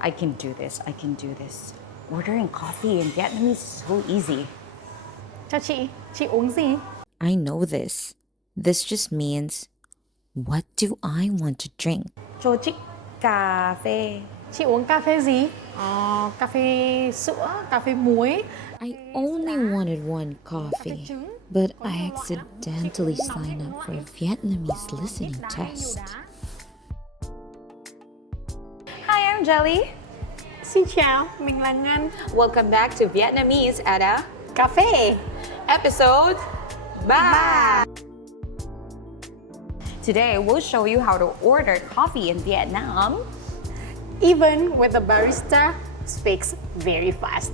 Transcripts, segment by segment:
I can do this. I can do this. Ordering coffee in Vietnamese is so easy. Chào chị uống gì? I know this. This just means, what do I want to drink? Cho chị cà phê. Chị uống cà phê gì? Cà phê sữa, cà phê muối. I only wanted one coffee, but I accidentally signed up for a Vietnamese listening test. Hi, I'm Jelly. Xin chào, mình là Ngân. Welcome back to Vietnamese at a Café. episode 3. Today, we'll show you how to order coffee in Vietnam. Even when the barista speaks very fast.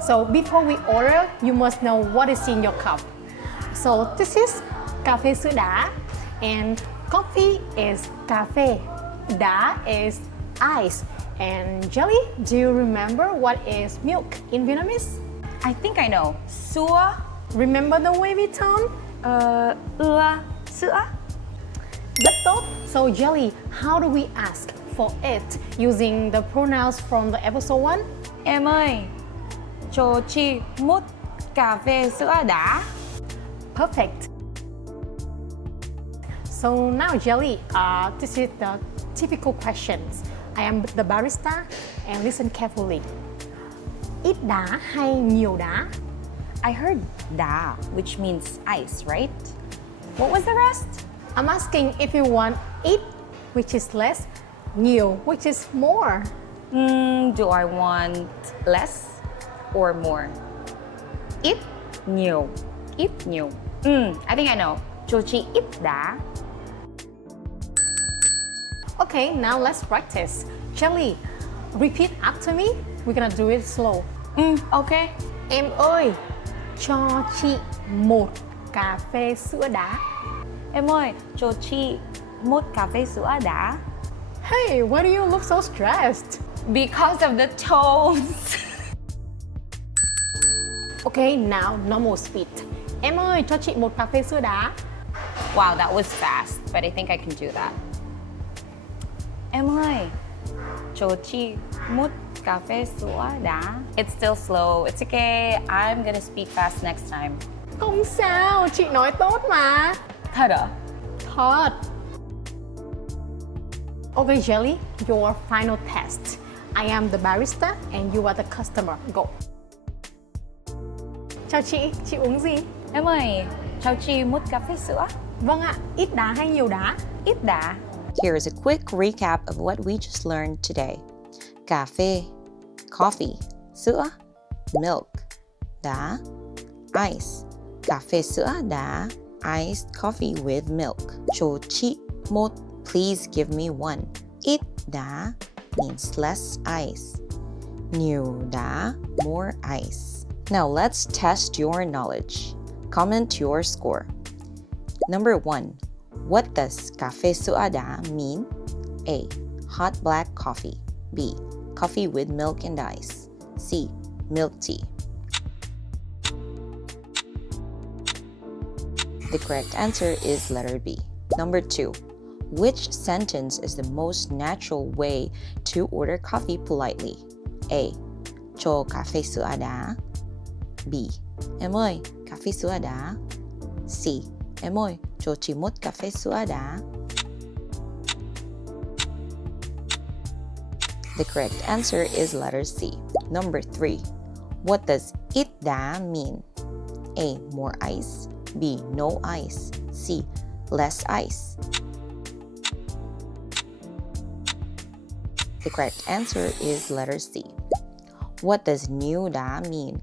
So before we order, you must know what is in your cup. So this is Cà Phê Sữa Đá, and coffee is café. Đá is ice. And Jelly, do you remember what is milk in Vietnamese? I think I know. Sữa, Remember the wavy tone? sữa. Rất tốt. So Jelly, how do we ask for it using the pronouns from the episode 1? Em ơi, cho chị một cà phê sữa đá. Perfect. So now Jelly, this is the typical questions. I am the barista and listen carefully. Ít đá hay nhiều đá? I heard đá, which means ice, right? What was the rest? I'm asking if you want ít, which is less, nhiều, which is more. Do I want less or more? Ít, nhiều. Ít, nhiều. I think I know. Cho chị ít đá. Okay, now let's practice. Jelly, repeat after me. We're gonna do it slow. Okay. Em ơi, cho chị một cà phê sữa đá. Em ơi, cho chị một cà phê sữa đá. Hey, why do you look so stressed? Because of the tones. Okay, now normal speed. Em ơi, cho chị một cà phê sữa đá. Wow, that was fast, but I think I can do that. Em ơi, cho chị một cà phê sữa đá. It's still slow. It's okay. I'm gonna speak fast next time. Không sao, chị nói tốt mà. Thật à? Thật. Okay, Jelly, your final test. I am the barista and you are the customer. Go. Chào chị uống gì? Em ơi, cho chị một cà phê sữa. Vâng ạ, ít đá hay nhiều đá? Ít đá. Here's a quick recap of what we just learned today. Cà phê, coffee, sữa, milk, đá, ice. Cà phê sữa đá, iced coffee with milk. Cho chị một, please give me one. Ít đá means less ice. Nhiều đá, more ice. Now let's test your knowledge. Comment your score. Number 1. What does cà phê sữa đá mean? A. Hot black coffee. B. Coffee with milk and ice. C. Milk tea. The correct answer is letter B. Number 2. Which sentence is the most natural way to order coffee politely? A. Cho cà phê sữa đá. B. Em ơi, cà phê sữa đá. C. Em ơi, cho chị một cà phê sữa đá. The correct answer is letter C. Number 3. What does ít đá mean? A. More ice. B. No ice. C. Less ice. The correct answer is letter C. What does nhiều đá mean?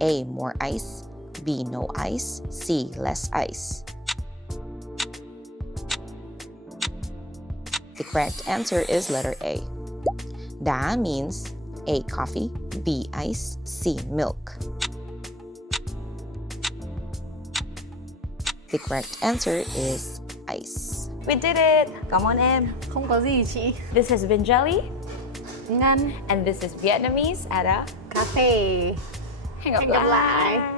A. More ice. B. No ice. C. Less ice. The correct answer is letter A. Đá means A. Coffee. B. Ice. C. Milk. The correct answer is ice. We did it. Cảm ơn em. Không có gì chị. This has been Jelly. Ngân. And this is Vietnamese at a Café. Hẹn gặp Hẹn gặp lại. lại.